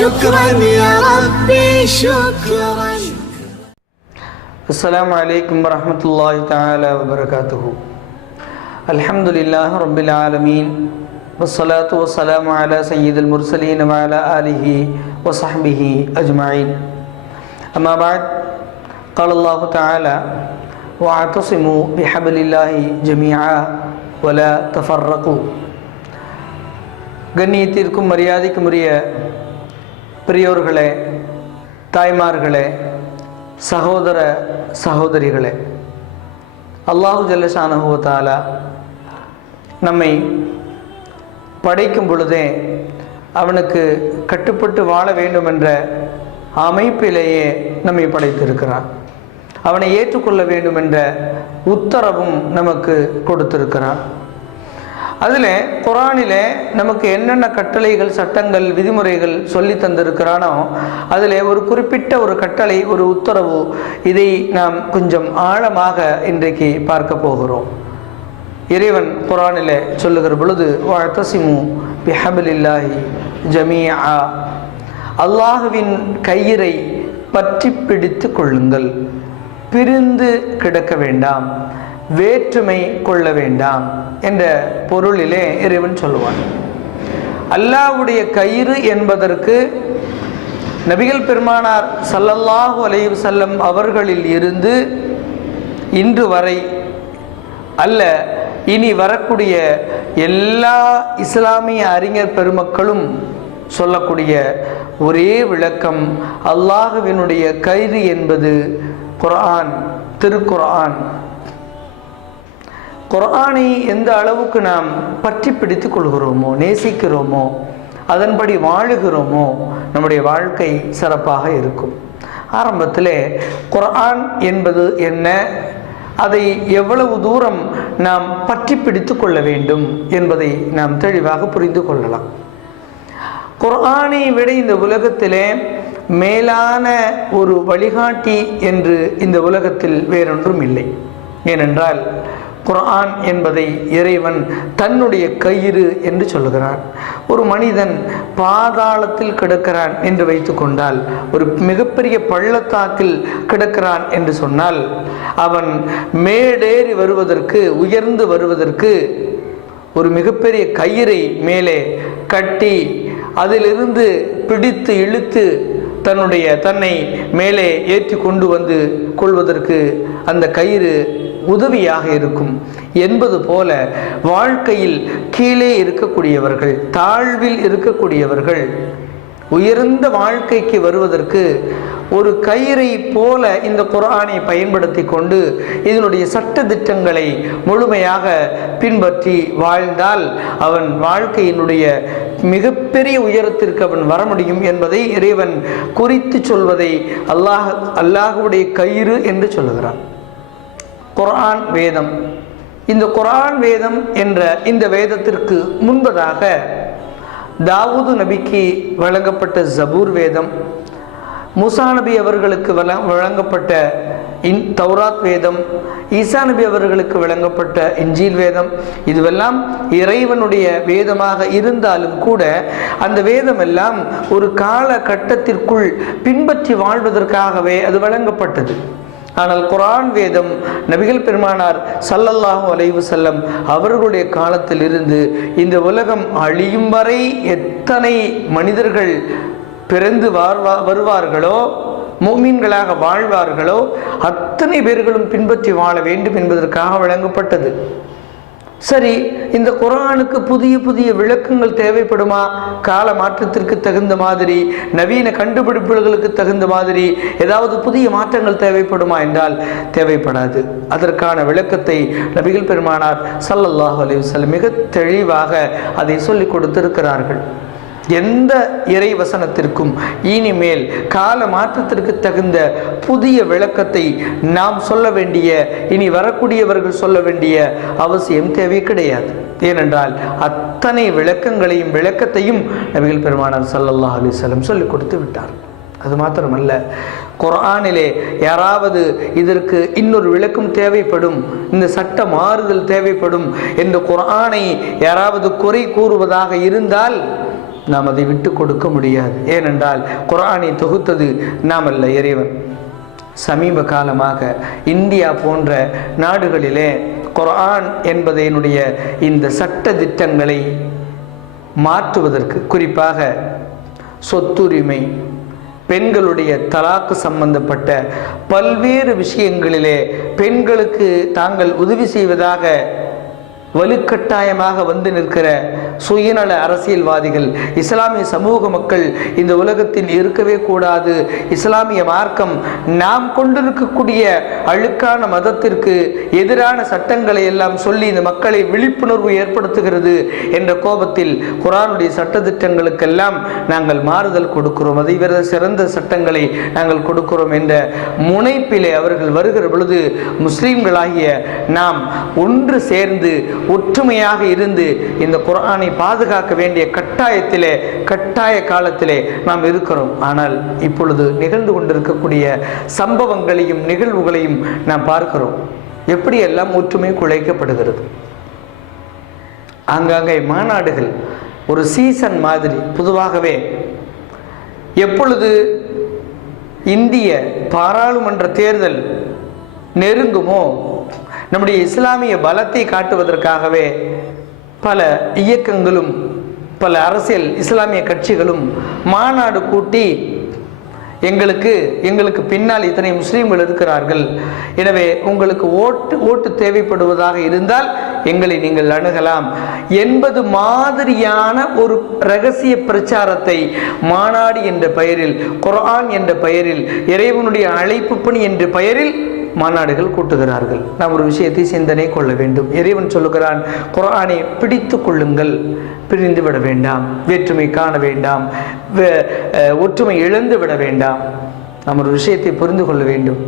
شكرا يا ربي شكرا. السلام عليكم ورحمة الله تعالى وبركاته. الحمد لله رب العالمين والصلاة والسلام على سيد المرسلين وعلى آله وصحبه أجمعين. أما بعد قال الله تعالى واعتصموا بحبل الله جميعا ولا تفرقوا. கண்ணியத்திற்கும் மரியாதைக்கும் உரிய பெரியோர்களே, தாய்மார்களே, சகோதர சகோதரிகளே, அல்லாஹு ஜல்லஷானஹு வ தஆலா நம்மை படைக்கும் பொழுதே அவனுக்கு கட்டுப்பட்டு வாழ வேண்டும் என்ற அமைப்பிலேயே நம்மை படைத்திருக்கிறான். அவனை ஏற்றுக்கொள்ள வேண்டும் என்ற உத்தரவும் நமக்கு கொடுத்திருக்கிறான். அதில் குர்ஆனிலே நமக்கு என்னென்ன கட்டளைகள், சட்டங்கள், விதிமுறைகள் சொல்லி தந்திருக்கிறானோ அதில் ஒரு குறிப்பிட்ட ஒரு கட்டளை, ஒரு உத்தரவு, இதை நாம் கொஞ்சம் ஆழமாக இன்றைக்கு பார்க்க போகிறோம். இறைவன் குர்ஆனிலே சொல்லுகிற பொழுது வஅதஸிமு பிஹப்லில்லாஹி ஜமீஆ, அல்லாஹ்வின் கயிறை பற்றி பிடித்து கொள்ளுங்கள், பிரிந்து கிடக்க வேண்டாம், வேற்றுமை கொள்ள வேண்டாம் என்ற பொருளிலே இறைவன் சொல்லுவான். அல்லாஹ்வுடைய கயிறு என்பதற்கு நபிகள் பெருமானார் ஸல்லல்லாஹு அலைஹி வஸல்லம் அவர்களில் இருந்து இன்று வரை அல்ல, இனி வரக்கூடிய எல்லா இஸ்லாமிய அறிஞர் பெருமக்களும் சொல்லக்கூடிய ஒரே விளக்கம், அல்லாஹ்வினுடைய கயிறு என்பது குர்ஆன், திருக்குர்ஆன். குர்ஆனை எந்த அளவுக்கு நாம் பற்றி பிடித்து கொள்கிறோமோ, நேசிக்கிறோமோ, அதன்படி வாழுகிறோமோ, நம்முடைய வாழ்க்கை சிறப்பாக இருக்கும். ஆரம்பத்தில் குர்ஆன் என்பது என்ன, அதை எவ்வளவு தூரம் நாம் பற்றி பிடித்து கொள்ள வேண்டும் என்பதை நாம் தெளிவாக புரிந்து கொள்ளலாம். குர்ஆனை விட இந்த உலகத்திலே மேலான ஒரு வழிகாட்டி என்று இந்த உலகத்தில் வேறொன்றும் இல்லை. ஏனென்றால் குர்ஆன் என்பதை இறைவன் தன்னுடைய கயிறு என்று சொல்லுகிறான். ஒரு மனிதன் பாதாளத்தில் கிடக்கிறான் என்று வைத்து கொண்டால், ஒரு மிகப்பெரிய பள்ளத்தாக்கில் கிடக்கிறான் என்று சொன்னால், அவன் மேடேறி வருவதற்கு, உயர்ந்து வருவதற்கு ஒரு மிகப்பெரிய கயிறை மேலே கட்டி அதிலிருந்து பிடித்து இழுத்து தன்னை மேலே ஏற்றி கொண்டு வந்து கொள்வதற்கு அந்த கயிறு உதவியாக இருக்கும் என்பது போல, வாழ்க்கையில் கீழே இருக்கக்கூடியவர்கள், தாழ்வில் இருக்கக்கூடியவர்கள் உயர்ந்த வாழ்க்கைக்கு வருவதற்கு ஒரு கயிறை போல இந்த குர்ஆனை பயன்படுத்தி கொண்டு இதனுடைய சட்ட திட்டங்களை முழுமையாக பின்பற்றி வாழ்ந்தால் அவன் வாழ்க்கையினுடைய மிகப்பெரிய உயரத்திற்கு அவன் வர முடியும் என்பதை இறைவன் குறித்து சொல்வதை அல்லாஹ்வுடைய கயிறு என்று சொல்லுகிறான். குர்ஆன் வேதம். இந்த குர்ஆன் வேதம் என்ற இந்த வேதத்திற்கு முன்பதாக தாவூது நபிக்கு வழங்கப்பட்ட ஜபூர் வேதம், மூசா நபி அவர்களுக்கு வழங்கப்பட்ட தௌராத் வேதம், ஈசா நபி அவர்களுக்கு வழங்கப்பட்ட இன்ஜீல் வேதம், இதுவெல்லாம் இறைவனுடைய வேதமாக இருந்தாலும் கூட அந்த வேதம் எல்லாம் ஒரு காலகட்டத்திற்குள் பின்பற்றி வாழ்வதற்காகவே அது வழங்கப்பட்டது. ஆனால் குர்ஆன் வேதம் நபிகள் பெருமானார் ஸல்லல்லாஹு அலைஹி வஸல்லம் அவர்களுடைய காலத்தில் இருந்து இந்த உலகம் அழியும் வரை எத்தனை மனிதர்கள் பிறந்து வருவார்களோ, முஃமின்களாக வாழ்வார்களோ, அத்தனை பேர்களும் பின்பற்றி வாழ வேண்டும் என்பதற்காக வழங்கப்பட்டது. சரி, இந்த குர்ஆனுக்கு புதிய புதிய விளக்கங்கள் தேவைப்படுமா? கால மாற்றத்திற்கு தகுந்த மாதிரி, நவீன கண்டுபிடிப்புகளுக்கு தகுந்த மாதிரி ஏதாவது புதிய மாற்றங்கள் தேவைப்படுமா என்றால் தேவைப்படாது. அதற்கான விளக்கத்தை நபிகள் பெருமானார் ஸல்லல்லாஹு அலைஹி வஸல்லம் மிக தெளிவாக அதை சொல்லிக் கொடுத்திருக்கிறார்கள். எந்த இறை வசனத்திற்கும் இனிமேல் கால மாற்றத்திற்கு தகுந்த புதிய விளக்கத்தை நாம் சொல்ல வேண்டிய, இனி வரக்கூடியவர்கள் சொல்ல வேண்டிய அவசியம் தேவை கிடையாது. ஏனென்றால் அத்தனை விளக்கத்தையும் நபிகள் பெருமானார் ஸல்லல்லாஹு அலைஹி வஸல்லம் சொல்லிக் கொடுத்து விட்டார். அது மாத்திரமல்ல, குர்ஆனிலே யாராவது இதற்கு இன்னொரு விளக்கம் தேவைப்படும், இந்த சட்ட மாறுதல் தேவைப்படும் என்று குர்ஆனை யாராவது குறை கூறுவதாக இருந்தால் நாம் அதை விட்டு கொடுக்க முடியாது. ஏனென்றால் குர்ஆனை தொகுத்தது நாம் அல்ல, இறைவன். சமீப காலமாக இந்தியா போன்ற நாடுகளிலே குர்ஆன் என்பதனுடைய இந்த சட்ட திட்டங்களை மாற்றுவதற்கு, குறிப்பாக சொத்துரிமை, பெண்களுடைய தலாக்கு சம்பந்தப்பட்ட பல்வேறு விஷயங்களிலே பெண்களுக்கு தாங்கள் உதவி செய்வதாக வலுக்கட்டாயமாக வந்து நிற்கிற சுயநல அரசியல்வாதிகள், இஸ்லாமிய சமூக மக்கள் இந்த உலகத்தில் இருக்கவே கூடாது, இஸ்லாமிய மார்க்கம் நாம் கொண்டிருக்கக்கூடிய அழுக்கான மதத்திற்கு எதிரான சட்டங்களை எல்லாம் சொல்லி இந்த மக்களை விழிப்புணர்வு ஏற்படுத்துகிறது என்ற கோபத்தில் குர்ஆனுடைய சட்டத்திட்டங்களுக்கெல்லாம் நாங்கள் மாறுதல் கொடுக்கிறோம், அதை விட சிறந்த சட்டங்களை நாங்கள் கொடுக்கிறோம் என்ற முனைப்பிலே அவர்கள் வருகிற பொழுது முஸ்லிம்களாகிய நாம் ஒன்று சேர்ந்து ஒற்றுமையாக இருந்து இந்த குர்ஆனை பாதுகாக்க வேண்டிய கட்டாய காலத்திலே நாம் இருக்கிறோம். ஆனால் இப்பொழுது நிகழ்ந்து கொண்டிருக்கக்கூடிய சம்பவங்களையும் நிகழ்வுகளையும் நாம் பார்க்கிறோம். எப்படியெல்லாம் ஒற்றுமை குலைக்கப்படுகிறது. ஆங்காங்கே மாநாடுகள் ஒரு சீசன் மாதிரி. பொதுவாகவே எப்பொழுது இந்திய பாராளுமன்ற தேர்தல் நெருங்குமோ நம்முடைய இஸ்லாமிய பலத்தை காட்டுவதற்காகவே பல இயக்கங்களும் பல அரசியல் இஸ்லாமிய கட்சிகளும் மாநாடு கூட்டி எங்களுக்கு பின்னால் இத்தனை முஸ்லீம்கள் இருக்கிறார்கள், எனவே உங்களுக்கு ஓட்டு தேவைப்படுவதாக இருந்தால் எங்களை நீங்கள் அணுகலாம் என்பது மாதிரியான ஒரு இரகசிய பிரச்சாரத்தை மாநாடு என்ற பெயரில், குர்ஆன் என்ற பெயரில், இறைவனுடைய அழைப்பு பணி என்ற பெயரில் மாநாடுகள் கூட்டுகிறார்கள். நாம் ஒரு விஷயத்தை சிந்தனை கொள்ள வேண்டும். இறைவன் சொல்லுகிறான், குர்ஆனை பிடித்து கொள்ளுங்கள், பிரிந்து விட வேண்டாம், வேற்றுமை காண வேண்டாம், ஒற்றுமை இழந்து விட வேண்டாம். நாம் ஒரு விஷயத்தை புரிந்து கொள்ள வேண்டும்.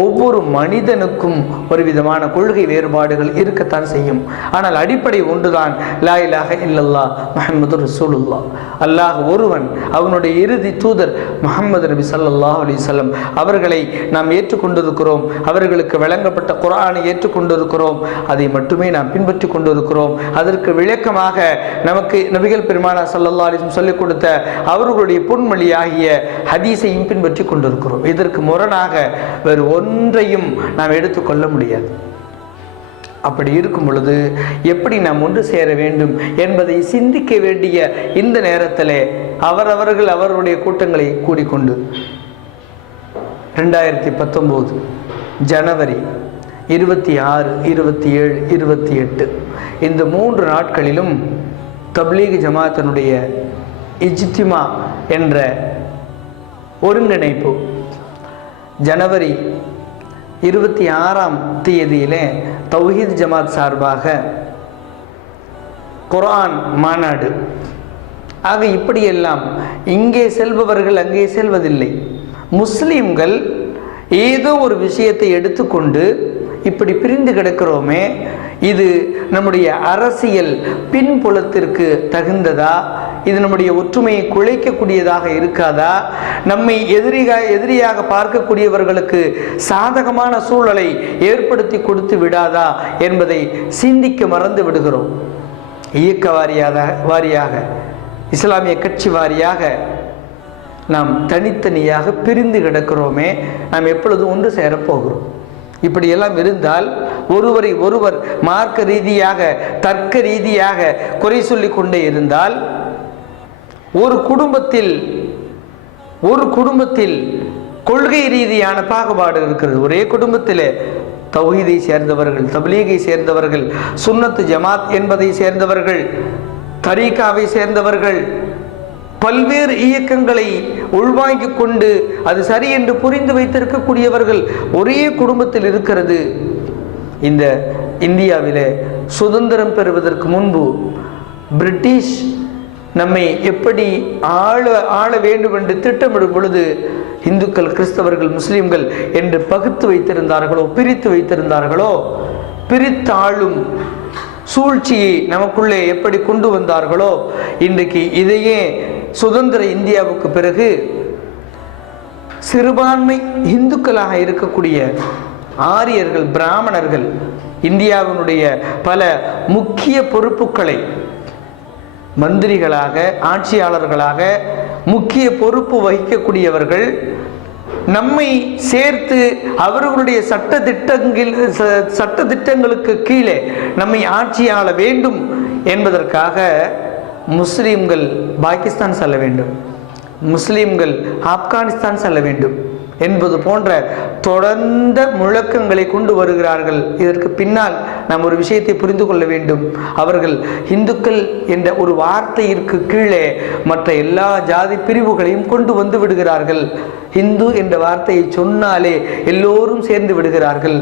ஒவ்வொரு மனிதனுக்கும் ஒரு விதமான கொள்கை வேறுபாடுகள் இருக்கத்தான் செய்யும். ஆனால் அடிப்படை ஒன்றுதான், லா இலாஹ இல்லல்லாஹ் முஹம்மது ரசூலுல்லாஹ், அல்லாஹ் ஒருவன், அவனுடைய இறுதி தூதர் முஹம்மது நபி ஸல்லல்லாஹு அலைஹி வஸல்லம் அவர்களை நாம் ஏற்றுக்கொண்டிருக்கிறோம். அவர்களுக்கு வழங்கப்பட்ட குர்ஆனை ஏற்றுக்கொண்டிருக்கிறோம். அதை மட்டுமே நாம் பின்பற்றி கொண்டிருக்கிறோம். அதற்கு விளக்கமாக நமக்கு நபிகள் பெருமானார் ஸல்லல்லாஹு அலைஹி வஸல்லம் சொல்லிக் கொடுத்த அவர்களுடைய பொன்மொழியாகிய ஹதீஸையும் பின்பற்றி கொண்டிருக்கிறோம். இதற்கு முரணாக வேறு ஒன்றையும் நாம் எடுத்துக்கொள்ள முடியாது. அப்படி இருக்கும் பொழுது எப்படி நாம் ஒன்று சேர வேண்டும் என்பதை சிந்திக்க வேண்டிய இந்த நேரத்திலே அவரவர்கள் அவர்களுடைய கூட்டங்களை கூடிக்கொண்டு 2019 ஜனவரி 26, 27, 28 இந்த 3 நாட்களிலும் தப்லீக் ஜமாத்தினுடைய இஜ்திமா என்ற ஒருங்கிணைப்பு ஜனவரி 26ஆம் தேதியிலே தௌஹீத் ஜமாத் சார்பாக குர்ஆன் மாநாடு. ஆக இப்படியெல்லாம் இங்கே செல்பவர்கள் அங்கே செல்வதில்லை. முஸ்லிம்கள் ஏதோ ஒரு விஷயத்தை எடுத்துக்கொண்டு இப்படி பிரிந்து கிடக்கிறோமே, இது நம்முடைய அரசியல் பின்புலத்திற்கு தகுந்ததா, இது நம்முடைய ஒற்றுமையை குலைக்கக்கூடியதாக இருக்காதா, நம்மை எதிரியாக பார்க்கக்கூடியவர்களுக்கு சாதகமான சூழலை ஏற்படுத்தி கொடுத்து விடாதா என்பதை சிந்திக்க மறந்து விடுகிறோம். இயக்க வாரியாக இஸ்லாமிய கட்சி வாரியாக நாம் தனித்தனியாக பிரிந்து கிடக்கிறோமே, நாம் எப்பொழுது ஒன்று சேரப்போகிறோம்? இப்படியெல்லாம் இருந்தால் ஒருவரை ஒருவர் மார்க்க ரீதியாக தர்க்க ரீதியாக குறை சொல்லி கொண்டே இருந்தால் ஒரு குடும்பத்தில் கொள்கை ரீதியான பாகுபாடு இருக்கிறது. ஒரே குடும்பத்திலே தௌஹீதை சேர்ந்தவர்கள், தப்லீகை சேர்ந்தவர்கள், சுன்னத்து ஜமாத் என்பதை சேர்ந்தவர்கள், தரீகாவை சேர்ந்தவர்கள், பல்வேறு இயக்கங்களை உள்வாங்கிக் கொண்டு அது சரி என்று புரிந்து வைத்திருக்கக்கூடியவர்கள் ஒரே குடும்பத்தில் இருக்கிறது. இந்த இந்தியாவிலே சுதந்திரம் பெறுவதற்கு முன்பு பிரிட்டிஷ் நம்மை எப்படி ஆள வேண்டும் என்று திட்டமிடும் பொழுது இந்துக்கள், கிறிஸ்தவர்கள், முஸ்லிம்கள் என்று பகுத்து வைத்திருந்தார்களோ, பிரித்து வைத்திருந்தார்களோ, பிரித்தாளும் சூழ்ச்சியை நமக்குள்ளே எப்படி கொண்டு வந்தார்களோ, இன்றைக்கு இதையே சுதந்திர இந்தியாவுக்கு பிறகு சிறுபான்மை இந்துக்களாக இருக்கக்கூடிய ஆரியர்கள், பிராமணர்கள் இந்தியாவினுடைய பல முக்கிய பொறுப்புகளை மந்திரிகளாக, ஆட்சியாளர்களாக, முக்கிய பொறுப்பு வகிக்கக்கூடியவர்கள் நம்மை சேர்த்து அவர்களுடைய சட்ட திட்டங்களுக்கு கீழே நம்மை ஆட்சியாள வேண்டும் என்பதற்காக முஸ்லீம்கள் பாகிஸ்தான் செல்ல வேண்டும், முஸ்லீம்கள் ஆப்கானிஸ்தான் செல்ல வேண்டும் என்பது போன்ற தொடர்ந்த முழக்கங்களை கொண்டு வருகிறார்கள். இதற்கு பின்னால் நாம் ஒரு விஷயத்தை புரிந்து கொள்ள வேண்டும். அவர்கள் இந்துக்கள் என்ற ஒரு வார்த்தையிற்கு கீழே மற்ற எல்லா ஜாதி பிரிவுகளையும் கொண்டு வந்து விடுகிறார்கள். இந்து என்ற வார்த்தையை சொன்னாலே எல்லோரும் சேர்ந்து விடுகிறார்கள்.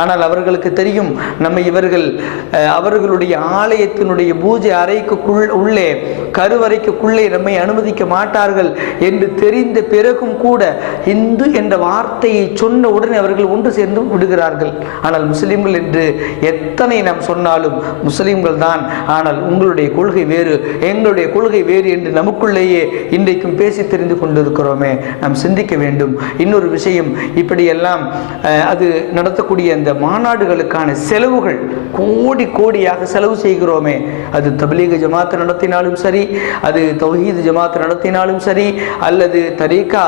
ஆனால் அவர்களுக்கு தெரியும், நம்ம இவர்கள் அவர்களுடைய ஆலயத்தினுடைய பூஜை அறைக்குள் உள்ளே, கருவறைக்குள்ளே நம்மை அனுமதிக்க மாட்டார்கள் என்று தெரிந்த பிறகும் கூட இந்து என்ற வார்த்தையை சொன்ன உடனே அவர்கள் ஒன்று சேர்ந்து விடுகிறார்கள். ஆனால் முஸ்லிம்கள் என்று எத்தனை நாம் சொன்னாலும் முஸ்லிம்கள் தான், ஆனால் உங்களுடைய கொள்கை வேறு, எங்களுடைய கொள்கை வேறு என்று நமக்குள்ளேயே இன்றைக்கும் பேசி தெரிந்து கொண்டிருக்கிறோமே. நாம் சிந்திக்க வேண்டும். இன்னொரு விஷயம், இப்படியெல்லாம் அது நடத்தக்கூடிய அந்த மாநாடுகளுக்கான செலவுகள் கோடி கோடியாக செலவு செய்கிறோமே. அது தப்லீக் ஜமாத் நடத்தினாலும் சரி, அது தௌஹீத் ஜமாத் நடத்தினாலும் சரி, அல்லது தரீகா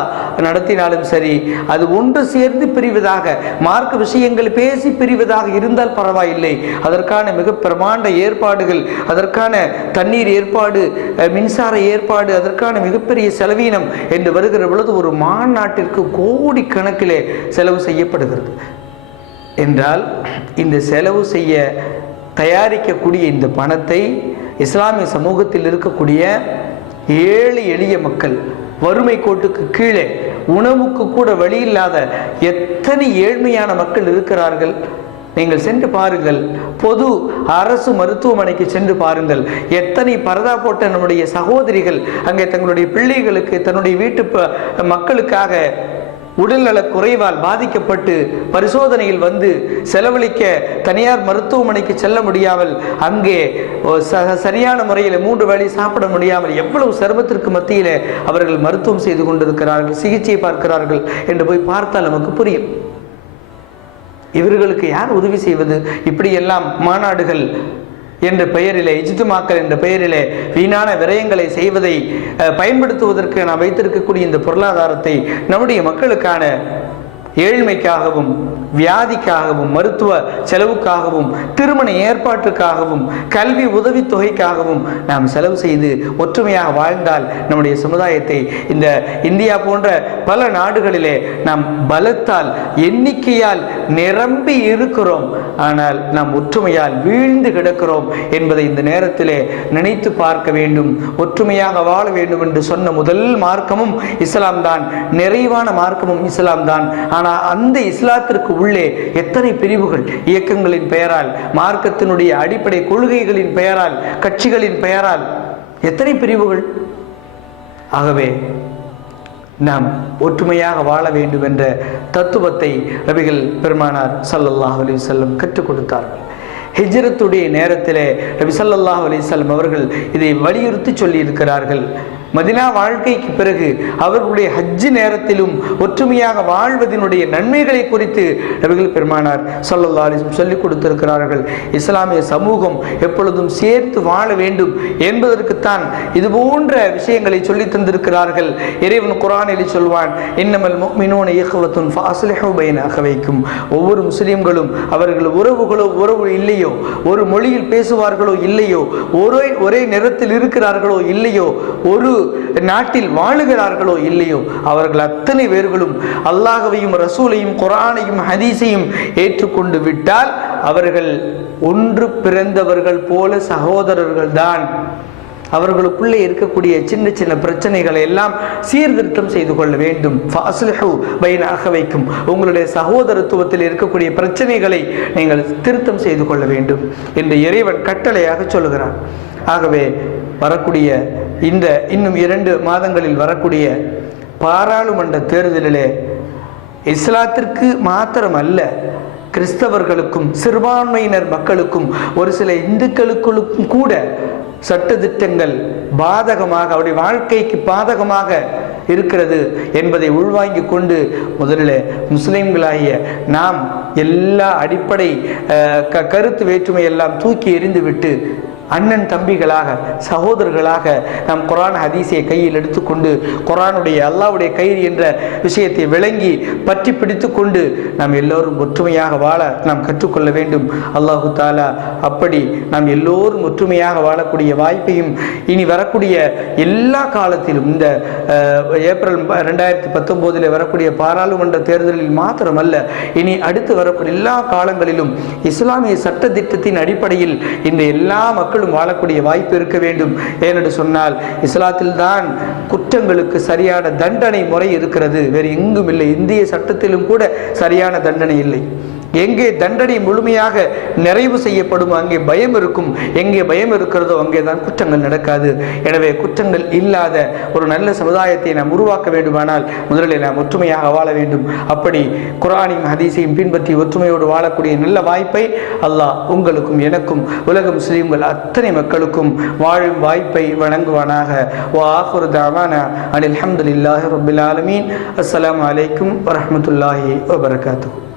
நடத்தினாலும் சரி, அது ஒன்று சேர்ந்து பிரிவதாக, மார்க்க விஷயங்கள் பேசி பிரிவதாக இருந்தால் பரவாயில்லை. அதற்கான மிக பிரமாண்ட ஏற்பாடுகள், அதற்கான தண்ணீர் ஏற்பாடு, மின்சார ஏற்பாடு, அதற்கான மிகப்பெரிய செலவீனம் என்று வருகிற பொழுது ஒரு மாநாட்டிற்கு கோடி கணக்கிலே செலவு செய்யப்படுகிறது என்றால், இந்த செலவு செய்ய தயாரிக்கக்கூடிய இந்த பணத்தை இஸ்லாமிய சமூகத்தில் இருக்கக்கூடிய ஏழை எளிய மக்கள், வறுமை கோட்டுக்கு கீழே உணவுக்கு கூட வழி இல்லாத எத்தனை ஏழ்மையான மக்கள் இருக்கிறார்கள். நீங்கள் சென்று பாருங்கள், பொது அரசு மருத்துவமனைக்கு சென்று பாருங்கள். எத்தனை பரதா போட்ட நம்முடைய சகோதரிகள் அங்கே தங்களுடைய பிள்ளைகளுக்கு, தன்னுடைய வீட்டு மக்களுக்காக உடல்நல குறைவால் பாதிக்கப்பட்டு பரிசோதனையில் வந்து செலவழிக்க தனியார் மருத்துவமனைக்கு செல்ல முடியாமல், அங்கே சரியான முறையில் 3 வேளை சாப்பிட முடியாமல் எவ்வளவு சிரமத்திற்கு மத்தியில் அவர்கள் மருத்துவம் செய்து கொண்டிருக்கிறார்கள், சிகிச்சை பார்க்கிறார்கள் என்று போய் பார்த்தால் நமக்கு புரியும். இவர்களுக்கு யார் உதவி செய்வது? இப்படியெல்லாம் மாநாடுகள் என்ற பெயரிலே, இஜ்திமாக்கள் என்ற பெயரிலே வீணான விரயங்களை செய்வதை பயன்படுத்துவதற்கு நாம் வைத்திருக்கக்கூடிய இந்த பொருளாதாரத்தை நம்முடைய மக்களுக்கான ஏழ்மைக்காகவும், வியாதிக்காகவும், மருத்துவ செலவுக்காகவும், திருமண ஏற்பாட்டுக்காகவும், கல்வி உதவி தொகைக்காகவும் நாம் செலவு செய்து ஒற்றுமையாக வாழ்ந்தால் நம்முடைய சமுதாயத்தை, இந்த இந்தியா போன்ற பல நாடுகளிலே நாம் பலத்தால், எண்ணிக்கையால் நிரம்பி இருக்கிறோம், ஆனால் நாம் ஒற்றுமையால் வீழ்ந்து கிடக்கிறோம் என்பதை இந்த நேரத்திலே நினைத்து பார்க்க வேண்டும். ஒற்றுமையாக வாழ வேண்டும் என்று சொன்ன முதல் மார்க்கமும் இஸ்லாம் தான், நிறைவான மார்க்கமும் இஸ்லாம் தான். ஆனால் அந்த இஸ்லாத்திற்கு உள்ளே எத்தனை பிரிவுகள், இயக்கங்களின் பெயரால், மார்க்கத்தினுடைய அடிப்படை கொள்கைகளின் பெயரால், கட்சிகளின் பெயரால் எத்தனை பிரிவுகள். ஆகவே நாம் ஒற்றுமையாக வாழ வேண்டும் என்ற தத்துவத்தை நபிகள் பெருமானார் ஸல்லல்லாஹு அலைஹி வஸல்லம் கற்றுக் கொடுத்தார்கள். ஹிஜ்ரத்துடைய நேரத்திலே நபி ஸல்லல்லாஹு அலைஹி வஸல்லம் அவர்கள் இதை வலியுறுத்தி சொல்லி இருக்கிறார்கள். மதினா வாழ்க்கைக்கு பிறகு அவர்களுடைய ஹஜ்ஜு நேரத்திலும் ஒற்றுமையாக வாழ்வதனுடைய நன்மைகளை குறித்து நபிகள் பெருமானார் ஸல்லல்லாஹு அலைஹி வஸல்லம் சொல்லிக் கொடுத்திருக்கிறார்கள். இஸ்லாமிய சமூகம் எப்பொழுதும் சேர்த்து வாழ வேண்டும் என்பதற்குத்தான் இது போன்ற விஷயங்களை சொல்லி தந்திருக்கிறார்கள். இறைவன் குர்ஆனில் சொல்வான், இன்னமல் முஃமினூன இஹ்வத்துன் ஃபஅஸ்லிஹு பைன அஹவைக்கும். ஒவ்வொரு முஸ்லிம்களும் அவர்கள் உறவு இல்லையோ, ஒரு மொழியில் பேசுவார்களோ இல்லையோ, ஒரே நிறத்தில் இருக்கிறார்களோ இல்லையோ, ஒரு நாட்டில் வாழுகிறார்களோ இல்லையோ, அவர்கள் அத்தனை பேர்களும் அல்லாஹ்வையும் ரசூலையும் குர்ஆனையும் ஹதீஸையும் ஏற்றுக்கொண்டு விட்டால் அவர்கள் ஒன்று பிறந்தவர்கள் போல சகோதரர்கள் தான். அவர்களுக்குள்ளே இருக்கக்கூடிய சின்ன சின்ன பிரச்சனைகளை எல்லாம் சீர்திருத்தம் செய்து கொள்ள வேண்டும். ஃபஅஸ்லிஹு பைன அஹவைக்கும். உங்களுடைய சகோதரத்துவத்தில் இருக்கக்கூடிய பிரச்சனைகளை நீங்கள் திருத்தம் செய்து கொள்ள வேண்டும் என்று இறைவன் கட்டளையாக சொல்கிறான். ஆகவே வரக்கூடிய இந்த இன்னும் 2 மாதங்களில் வரக்கூடிய பாராளுமன்ற தேர்தலிலே இஸ்லாத்திற்கு மாத்திரமல்ல, கிறிஸ்தவர்களுக்கும் சிறுபான்மையினர் மக்களுக்கும் ஒரு சில இந்துக்களுக்கும் கூட சட்டதிட்டங்கள் பாதகமாக, அவருடைய வாழ்க்கைக்கு பாதகமாக இருக்கிறது என்பதை உள்வாங்கி கொண்டு முதலில் முஸ்லிம்களாகிய நாம் எல்லா அடிப்படை கருத்து வேற்றுமை எல்லாம் தூக்கி எறிந்துவிட்டு அண்ணன் தம்பிகளாக சகோதரர்களாக நாம் குர்ஆன் ஹதீஸை கையில் எடுத்துக்கொண்டு குர்ஆனுடைய அல்லாஹ்வுடைய கயிறு என்ற விஷயத்தை விளங்கி பற்றி பிடித்து கொண்டு நாம் எல்லோரும் ஒற்றுமையாக வாழ நாம் கற்றுக்கொள்ள வேண்டும். அல்லாஹு தாலா அப்படி நாம் எல்லோரும் ஒற்றுமையாக வாழக்கூடிய வாய்ப்பையும் இனி வரக்கூடிய எல்லா காலத்திலும் இந்த ஏப்ரல் 2019 வரக்கூடிய பாராளுமன்ற தேர்தலில் மாத்திரமல்ல, இனி அடுத்து வரக்கூடிய எல்லா காலங்களிலும் இஸ்லாமிய சட்ட திட்டத்தின் அடிப்படையில் இந்த எல்லா மக்களும் வாழக்கூடிய வாய்ப்பு இருக்க வேண்டும். ஏனென்று சொன்னால் இஸ்லாத்தில் தான் குற்றங்களுக்கு சரியான தண்டனை முறை இருக்கிறது, வேறு எங்கும் இல்லை. இந்திய சட்டத்திலும் கூட சரியான தண்டனை இல்லை. எங்கே தண்டனை முழுமையாக நிறைவு செய்யப்படும் அங்கே பயம் இருக்கும், எங்கே பயம் இருக்கிறதோ அங்கே தான் குற்றங்கள் நடக்காது. எனவே குற்றங்கள் இல்லாத ஒரு நல்ல சமுதாயத்தை நாம் உருவாக்க வேண்டுமானால் முதலில் நாம் ஒற்றுமையாக வாழ வேண்டும். அப்படி குர்ஆனையும் ஹதீஸையும் பின்பற்றி ஒற்றுமையோடு வாழக்கூடிய நல்ல வாய்ப்பை அல்லாஹ் உங்களுக்கும் எனக்கும் உலக முஸ்லிம்கள் அத்தனை மக்களுக்கும் வாழும் வாய்ப்பை வழங்குவானாக. வா ஆகிரு தஅவானா அனில் ஹம்துலில்லாஹி ரப்பில் ஆலமீன். அஸ்ஸலாமு அலைக்கும் வரஹ்மத்துல்லாஹி வபரகாத்துஹு.